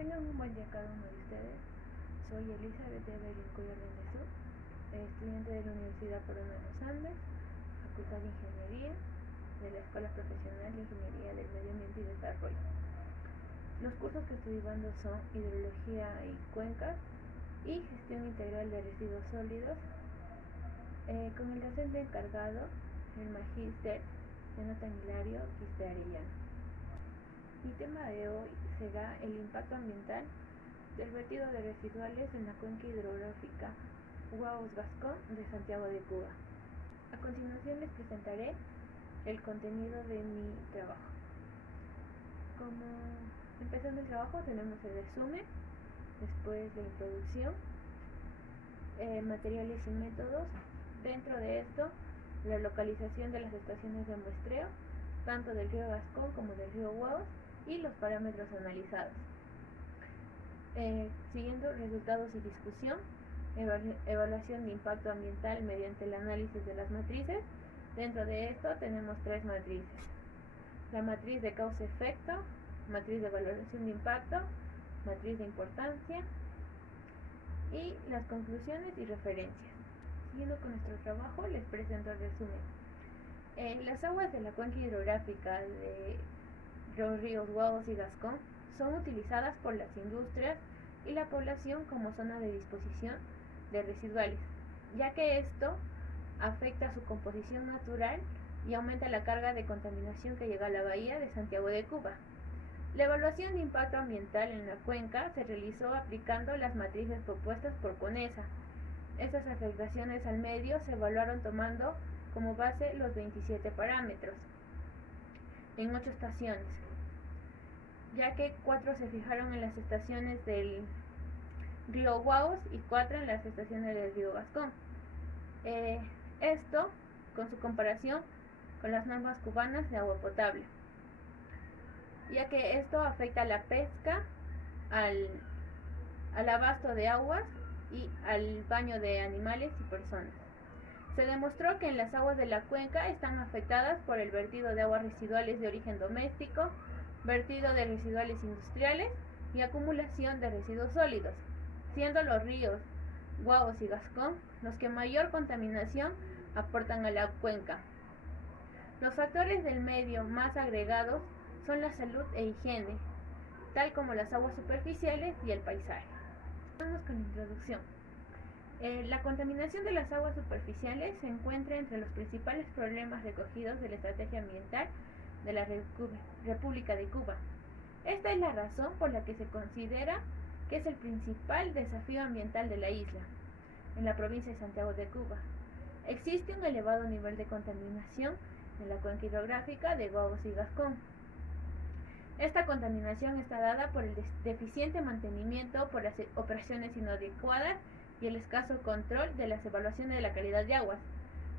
Tengan un buen día cada uno de ustedes. Soy Elizabeth Evelyn Cuellar Benesú, estudiante de la Universidad Peruana de los Andes, Facultad de Ingeniería, de la Escuela Profesional de Ingeniería del Medio Ambiente y Desarrollo. Los cursos que estoy llevando son Hidrología y Cuencas y Gestión Integral de Residuos Sólidos, con el docente encargado, el magíster Jonathan Hilario Quispe Arellano. Mi tema de hoy será el impacto ambiental del vertido de residuales en la cuenca hidrográfica Huaos-Gascón de Santiago de Cuba. A continuación les presentaré el contenido de mi trabajo. Como empezando el trabajo tenemos el resumen, después la introducción, materiales y métodos. Dentro de esto, la localización de las estaciones de muestreo, tanto del río Gascón como del río Huaos, y los parámetros analizados. Siguiendo resultados y discusión, evaluación de impacto ambiental mediante el análisis de las matrices. Dentro de esto tenemos tres matrices: la matriz de causa-efecto, matriz de valoración de impacto, matriz de importancia y las conclusiones y referencias. Siguiendo con nuestro trabajo, les presento el resumen. Las aguas de la cuenca hidrográfica de los ríos Huaos y Gascón son utilizadas por las industrias y la población como zona de disposición de residuales, ya que esto afecta su composición natural y aumenta la carga de contaminación que llega a la bahía de Santiago de Cuba. La evaluación de impacto ambiental en la cuenca se realizó aplicando las matrices propuestas por CONESA. Estas afectaciones al medio se evaluaron tomando como base los 27 parámetros en 8 estaciones, ya que 4 se fijaron en las estaciones del río Huaos y 4 en las estaciones del río Gascón. Esto con su comparación con las normas cubanas de agua potable, ya que esto afecta a la pesca, al abasto de aguas y al baño de animales y personas. Se demostró que en las aguas de la cuenca están afectadas por el vertido de aguas residuales de origen doméstico, vertido de residuales industriales y acumulación de residuos sólidos, siendo los ríos Huaos y Gascón los que mayor contaminación aportan a la cuenca. Los factores del medio más agregados son la salud e higiene, tal como las aguas superficiales y el paisaje. Vamos con la introducción. La contaminación de las aguas superficiales se encuentra entre los principales problemas recogidos de la estrategia ambiental de la República de Cuba. Esta es la razón por la que se considera que es el principal desafío ambiental de la isla, en la provincia de Santiago de Cuba. Existe un elevado nivel de contaminación en la cuenca hidrográfica de Huaos y Gascón. Esta contaminación está dada por el deficiente mantenimiento, por las operaciones inadecuadas y el escaso control de las evaluaciones de la calidad de aguas,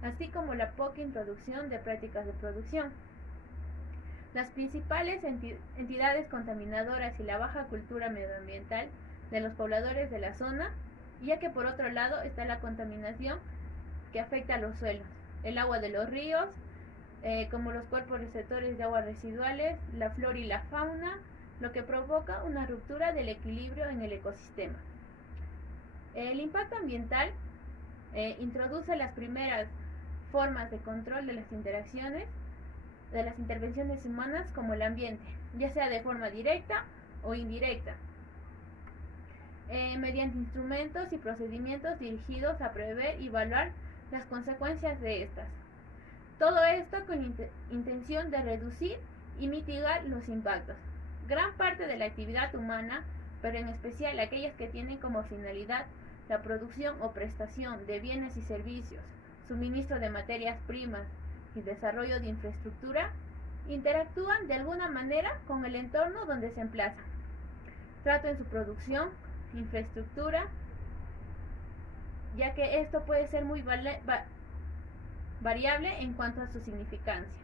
así como la poca introducción de prácticas de producción. Las principales entidades contaminadoras y la baja cultura medioambiental de los pobladores de la zona, ya que por otro lado está la contaminación que afecta a los suelos, el agua de los ríos, como los cuerpos receptores de aguas residuales, la flora y la fauna, lo que provoca una ruptura del equilibrio en el ecosistema. El impacto ambiental introduce las primeras formas de control de las interacciones, de las intervenciones humanas como el ambiente, ya sea de forma directa o indirecta, mediante instrumentos y procedimientos dirigidos a prever y evaluar las consecuencias de estas. Todo esto con intención de reducir y mitigar los impactos. Gran parte de la actividad humana, pero en especial aquellas que tienen como finalidad la producción o prestación de bienes y servicios, suministro de materias primas y desarrollo de infraestructura, interactúan de alguna manera con el entorno donde se emplazan, tanto en su producción, infraestructura, ya que esto puede ser muy variable en cuanto a su significancia,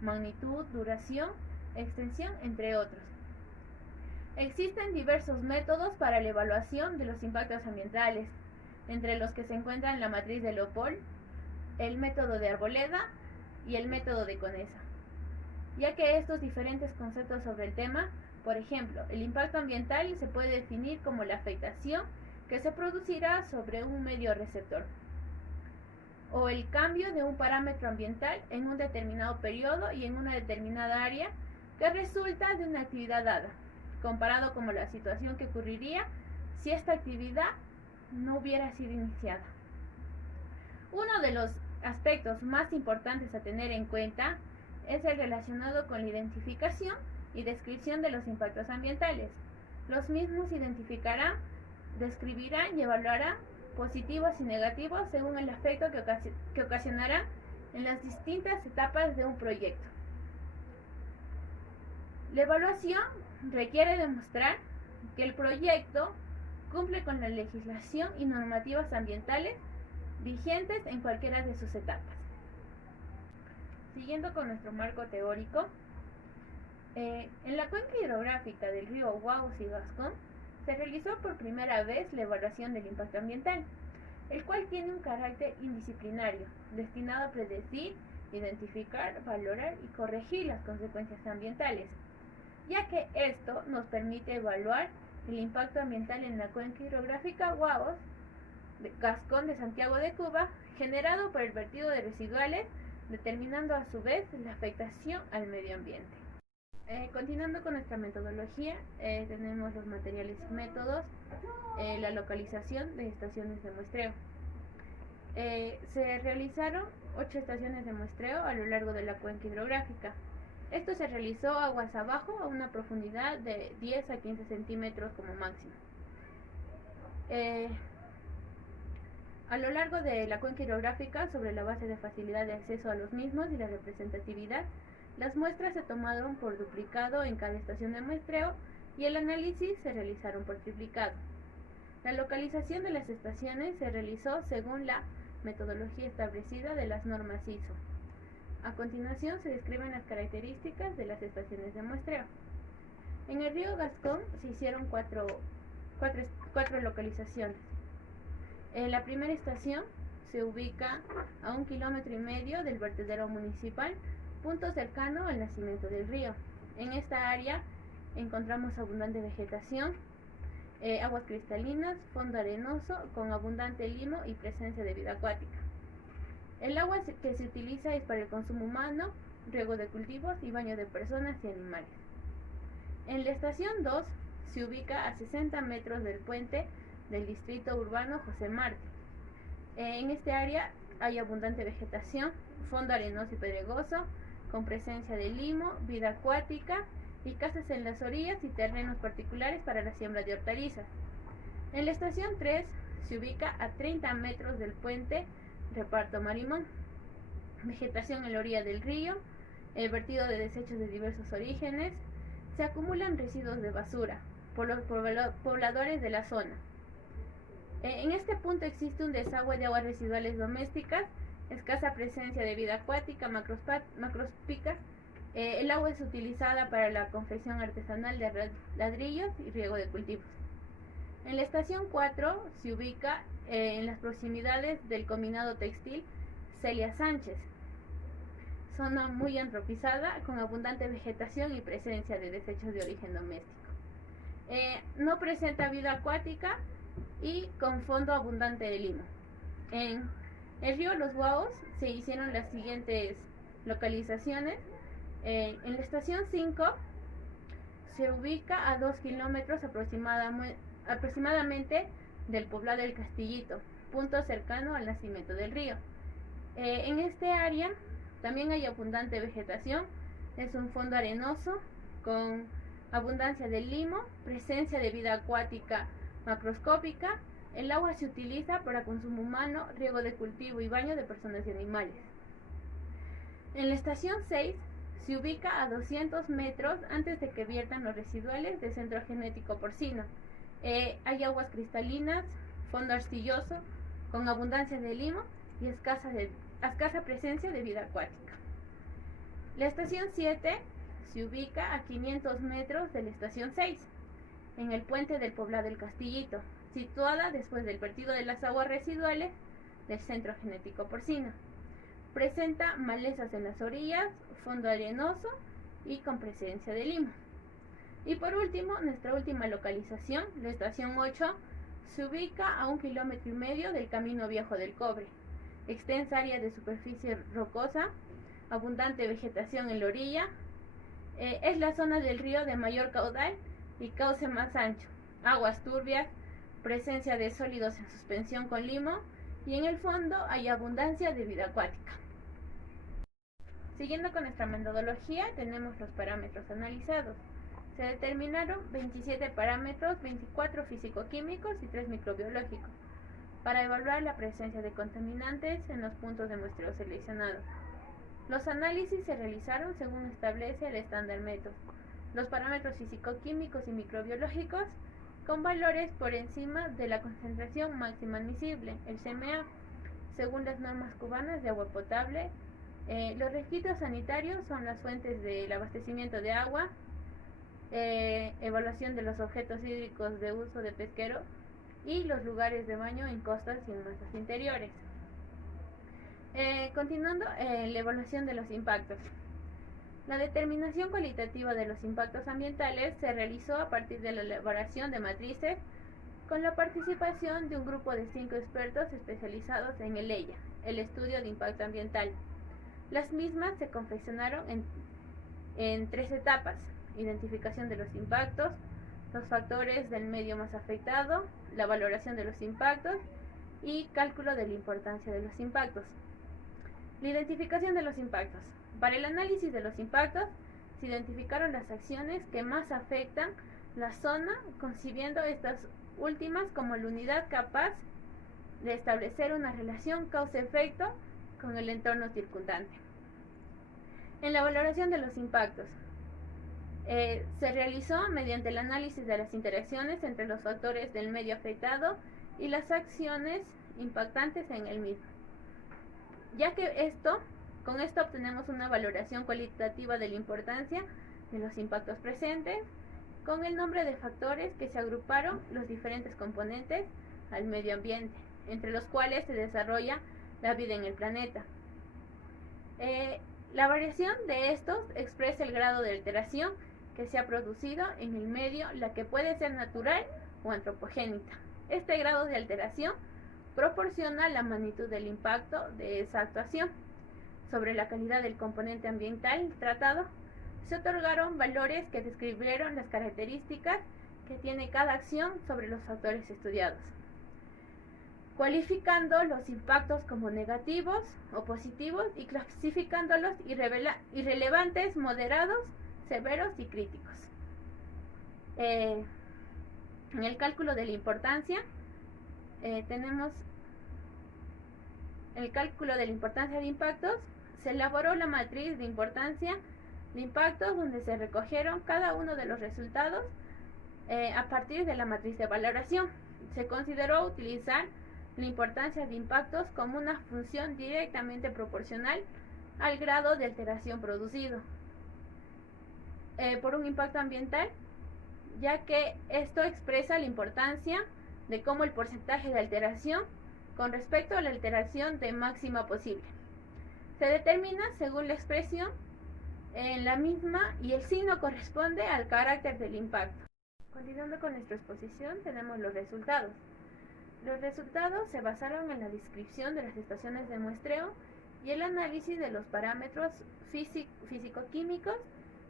magnitud, duración, extensión, entre otros. Existen diversos métodos para la evaluación de los impactos ambientales, entre los que se encuentran la matriz de Leopold, el método de Arboleda y el método de CONESA, ya que estos diferentes conceptos sobre el tema Por ejemplo, el impacto ambiental se puede definir como la afectación que se producirá sobre un medio receptor o el cambio de un parámetro ambiental en un determinado periodo y en una determinada área que resulta de una actividad dada, comparado como la situación que ocurriría si esta actividad no hubiera sido iniciada. Uno de los aspectos más importantes a tener en cuenta es el relacionado con la identificación y descripción de los impactos ambientales. Los mismos identificarán, describirán y evaluarán positivos y negativos según el efecto que ocasionarán en las distintas etapas de un proyecto. La evaluación requiere demostrar que el proyecto cumple con la legislación y normativas ambientales vigentes en cualquiera de sus etapas. Siguiendo con nuestro marco teórico, en la cuenca hidrográfica del río Guavos y Gascón se realizó por primera vez la evaluación del impacto ambiental, el cual tiene un carácter indisciplinario, destinado a predecir, identificar, valorar y corregir las consecuencias ambientales, ya que esto nos permite evaluar el impacto ambiental en la cuenca hidrográfica Guavos Gascón de Santiago de Cuba, generado por el vertido de residuales, determinando a su vez la afectación al medio ambiente. Continuando con nuestra metodología, tenemos los materiales y métodos, la localización de estaciones de muestreo. Se realizaron 8 estaciones de muestreo a lo largo de la cuenca hidrográfica. Esto se realizó aguas abajo a una profundidad de 10 a 15 centímetros como máximo. A lo largo de la cuenca hidrográfica, sobre la base de facilidad de acceso a los mismos y la representatividad, las muestras se tomaron por duplicado en cada estación de muestreo y el análisis se realizaron por triplicado. La localización de las estaciones se realizó según la metodología establecida de las normas ISO. A continuación se describen las características de las estaciones de muestreo. En el río Gascón se hicieron cuatro localizaciones. La primera estación se ubica a 1,5 kilómetros del vertedero municipal, punto cercano al nacimiento del río. En esta área encontramos abundante vegetación, aguas cristalinas, fondo arenoso con abundante limo y presencia de vida acuática. El agua que se utiliza es para el consumo humano, riego de cultivos y baño de personas y animales. En la estación 2 se ubica a 60 metros del puente del distrito urbano José Martí. En este área hay abundante vegetación, fondo arenoso y pedregoso, con presencia de limo, vida acuática y casas en las orillas y terrenos particulares para la siembra de hortalizas. En la estación 3 se ubica a 30 metros del puente Reparto Marimón. Vegetación en la orilla del río, el vertido de desechos de diversos orígenes, se acumulan residuos de basura por los pobladores de la zona. En este punto existe un desagüe de aguas residuales domésticas, escasa presencia de vida acuática, macrospícicas. El agua es utilizada para la confección artesanal de ladrillos y riego de cultivos. En la estación 4 se ubica en las proximidades del combinado textil Celia Sánchez, zona muy antropizada con abundante vegetación y presencia de desechos de origen doméstico. No presenta vida acuática y con fondo abundante de limo. En el río Los Guavos se hicieron las siguientes localizaciones. En la estación 5 se ubica a 2 kilómetros aproximadamente del poblado del Castillito, punto cercano al nacimiento del río. En este área también hay abundante vegetación, es un fondo arenoso con abundancia de limo, presencia de vida acuática macroscópica. El agua se utiliza para consumo humano, riego de cultivo y baño de personas y animales. En la estación 6 se ubica a 200 metros antes de que viertan los residuales del centro genético porcino. Hay aguas cristalinas, fondo arcilloso con abundancia de limo y escasa presencia de vida acuática. La estación 7 se ubica a 500 metros de la estación 6, en el puente del poblado del Castillito, situada después del vertido de las aguas residuales del centro genético porcino. Presenta malezas en las orillas, fondo arenoso y con presencia de limo. Y por último, nuestra última localización, la estación 8, se ubica a 1,5 km del Camino Viejo del Cobre. Extensa área de superficie rocosa, abundante vegetación en la orilla. Es la zona del río de mayor caudal y cauce más ancho. Aguas turbias, presencia de sólidos en suspensión con limo y en el fondo hay abundancia de vida acuática. Siguiendo con nuestra metodología, tenemos los parámetros analizados. Se determinaron 27 parámetros, 24 físico-químicos y 3 microbiológicos, para evaluar la presencia de contaminantes en los puntos de muestreo seleccionados. Los análisis se realizaron según establece el estándar método. Los parámetros físico-químicos y microbiológicos con valores por encima de la concentración máxima admisible, el CMA, según las normas cubanas de agua potable. Los requisitos sanitarios son las fuentes del abastecimiento de agua, evaluación de los objetos hídricos de uso de pesquero y los lugares de baño en costas y en masas interiores. Continuando, la evaluación de los impactos. La determinación cualitativa de los impactos ambientales se realizó a partir de la elaboración de matrices con la participación de un grupo de 5 expertos especializados en el EIA, el estudio de impacto ambiental. Las mismas se confeccionaron en 3 etapas: identificación de los impactos, los factores del medio más afectado, la valoración de los impactos y cálculo de la importancia de los impactos. La identificación de los impactos. Para el análisis de los impactos, se identificaron las acciones que más afectan la zona, concibiendo estas últimas como la unidad capaz de establecer una relación causa-efecto con el entorno circundante. En la valoración de los impactos, se realizó mediante el análisis de las interacciones entre los factores del medio afectado y las acciones impactantes en el mismo, ya que con esto obtenemos una valoración cualitativa de la importancia de los impactos presentes, con el nombre de factores que se agruparon los diferentes componentes al medio ambiente, entre los cuales se desarrolla la vida en el planeta. La variación de estos expresa el grado de alteración que se ha producido en el medio, la que puede ser natural o antropogénica. Este grado de alteración proporciona la magnitud del impacto de esa actuación. Sobre la calidad del componente ambiental tratado, se otorgaron valores que describieron las características que tiene cada acción sobre los factores estudiados, cualificando los impactos como negativos o positivos y clasificándolos irrelevantes, moderados, severos y críticos. En el cálculo de la importancia, tenemos el cálculo de la importancia de impactos. Se elaboró la matriz de importancia de impactos, donde se recogieron cada uno de los resultados a partir de la matriz de valoración. Se consideró utilizar la importancia de impactos como una función directamente proporcional al grado de alteración producido por un impacto ambiental, ya que esto expresa la importancia de cómo el porcentaje de alteración con respecto a la alteración de máxima posible se determina según la expresión en la misma, y el signo corresponde al carácter del impacto. Continuando con nuestra exposición, tenemos los resultados. Los resultados se basaron en la descripción de las estaciones de muestreo y el análisis de los parámetros físico-químicos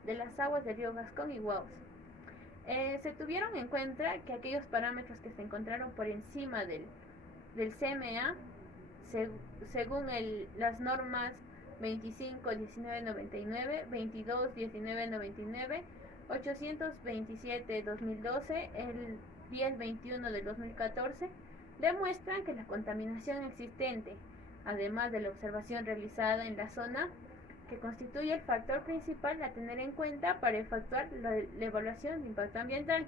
de las aguas del río Gascón y Guaos. Se tuvieron en cuenta que aquellos parámetros que se encontraron por encima del CMA, según las normas 25-1999, 22-1999, 827-2012, el 10-21 del 2014, demuestran que la contaminación existente, además de la observación realizada en la zona, que constituye el factor principal a tener en cuenta para efectuar la evaluación de impacto ambiental.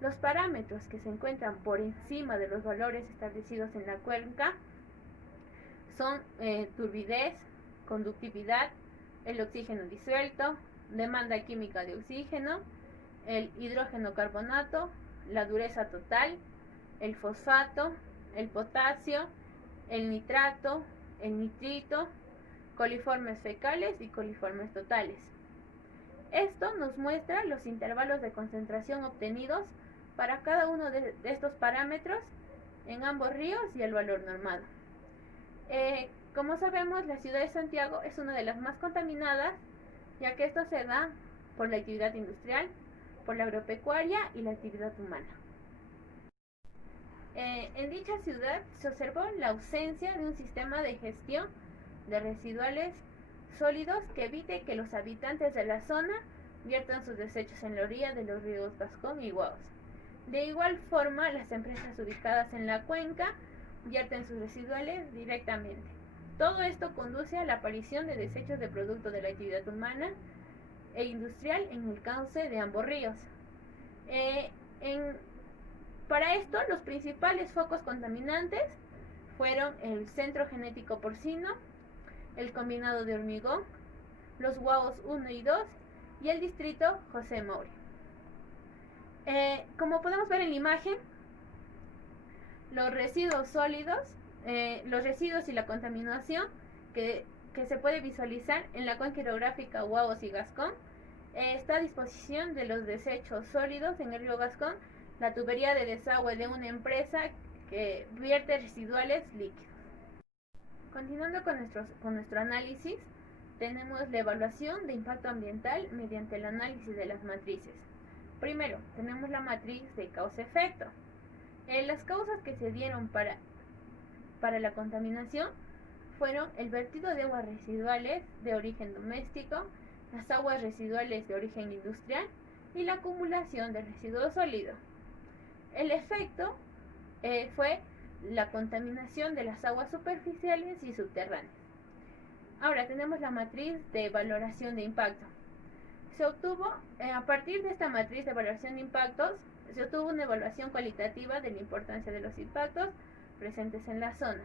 Los parámetros que se encuentran por encima de los valores establecidos en la cuenca son turbidez, conductividad, el oxígeno disuelto, demanda química de oxígeno, el hidrógeno carbonato, la dureza total, el fosfato, el potasio, el nitrato, el nitrito, coliformes fecales y coliformes totales. Esto nos muestra los intervalos de concentración obtenidos para cada uno de estos parámetros en ambos ríos y el valor normado. Como sabemos, la ciudad de Santiago es una de las más contaminadas, ya que esto se da por la actividad industrial, por la agropecuaria y la actividad humana. En dicha ciudad se observó la ausencia de un sistema de gestión de residuales sólidos que evite que los habitantes de la zona viertan sus desechos en la orilla de los ríos Gascón y Guaos. De igual forma, las empresas ubicadas en la cuenca vierten sus residuales directamente. Todo esto conduce a la aparición de desechos de producto de la actividad humana e industrial en el cauce de ambos ríos. Para esto, los principales focos contaminantes fueron el Centro Genético Porcino, el Combinado de Hormigón, los Guaos 1 y 2 y el Distrito José Mauri. Como podemos ver en la imagen, los residuos sólidos, los residuos y la contaminación que se puede visualizar en la cuenca hidrográfica Guaos y Gascón, está a disposición de los desechos sólidos en el río Gascón, la tubería de desagüe de una empresa que vierte residuales líquidos. Continuando con nuestro análisis, tenemos la evaluación de impacto ambiental mediante el análisis de las matrices. Primero, tenemos la matriz de causa-efecto. Las causas que se dieron para la contaminación fueron el vertido de aguas residuales de origen doméstico, las aguas residuales de origen industrial y la acumulación de residuos sólidos. El efecto fue la contaminación de las aguas superficiales y subterráneas. Ahora tenemos la matriz de valoración de impacto. Se obtuvo, a partir de esta matriz de valoración de impactos, se obtuvo una evaluación cualitativa de la importancia de los impactos presentes en la zona.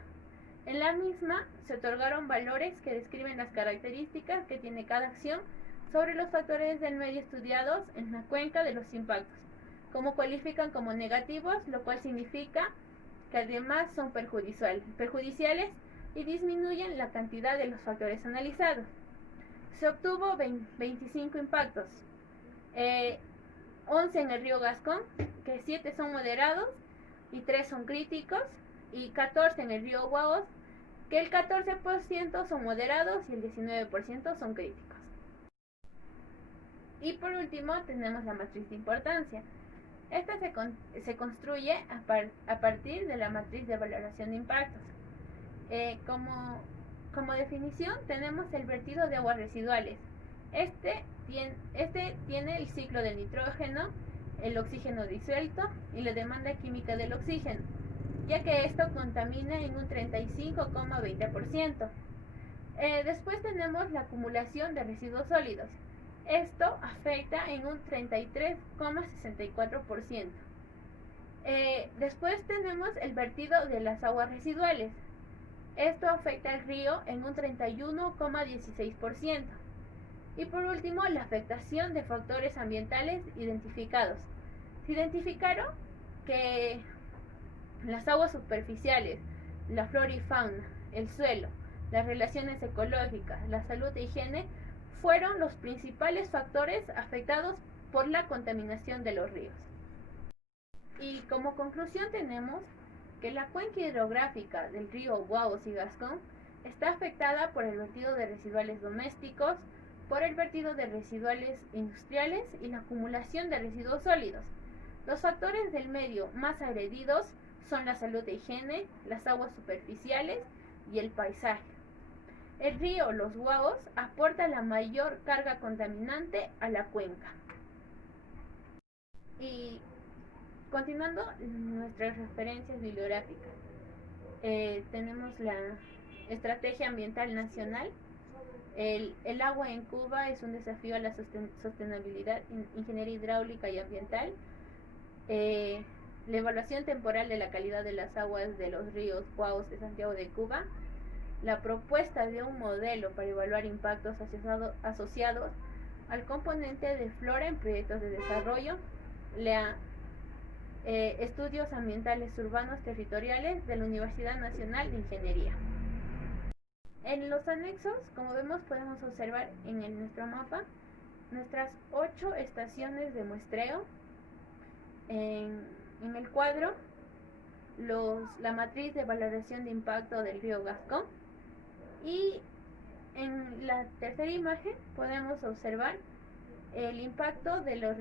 En la misma se otorgaron valores que describen las características que tiene cada acción sobre los factores del medio estudiados en la cuenca de los impactos, como cualifican como negativos, lo cual significa que además son perjudiciales y disminuyen la cantidad de los factores analizados. Se obtuvo 25 impactos, 11 en el río Gascón, que 7 son moderados y 3 son críticos, y 14 en el río Guaos, que el 14% son moderados y el 19% son críticos. Y por último tenemos la matriz de importancia. Esta se construye a partir de la matriz de valoración de impactos. Como definición tenemos el vertido de aguas residuales. Este tiene el ciclo del nitrógeno, el oxígeno disuelto y la demanda química del oxígeno, ya que esto contamina en un 35,20%. Después tenemos la acumulación de residuos sólidos. Esto afecta en un 33,64%. Después tenemos el vertido de las aguas residuales. Esto afecta al río en un 31,16%. Y por último, la afectación de factores ambientales identificados. Se identificaron que las aguas superficiales, la flora y fauna, el suelo, las relaciones ecológicas, la salud e higiene fueron los principales factores afectados por la contaminación de los ríos. Y como conclusión tenemos que la cuenca hidrográfica del río Guaos y Gascón está afectada por el vertido de residuales domésticos, por el vertido de residuales industriales y la acumulación de residuos sólidos. Los factores del medio más agredidos son la salud e higiene, las aguas superficiales y el paisaje. El río Los Guaos aporta la mayor carga contaminante a la cuenca. Y continuando nuestras referencias bibliográficas, tenemos la Estrategia Ambiental Nacional. El agua en Cuba es un desafío a la sostenibilidad, ingeniería hidráulica y ambiental. La evaluación temporal de la calidad de las aguas de los ríos Guaos de Santiago de Cuba. La propuesta de un modelo para evaluar impactos asociados al componente de flora en proyectos de desarrollo. Estudios ambientales urbanos territoriales de la Universidad Nacional de Ingeniería. En los anexos, como vemos, podemos observar en nuestro mapa nuestras 8 estaciones de muestreo. En el cuadro, la matriz de valoración de impacto del río Gascón, y en la tercera imagen podemos observar el impacto de los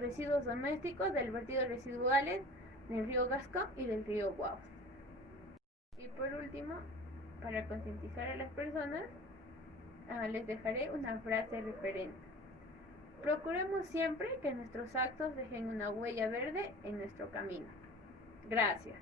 residuos domésticos, del vertido residuales del río Gascón y del río Guavos. Y por último, para concientizar a las personas, les dejaré una frase referente. Procuremos siempre que nuestros actos dejen una huella verde en nuestro camino. Gracias.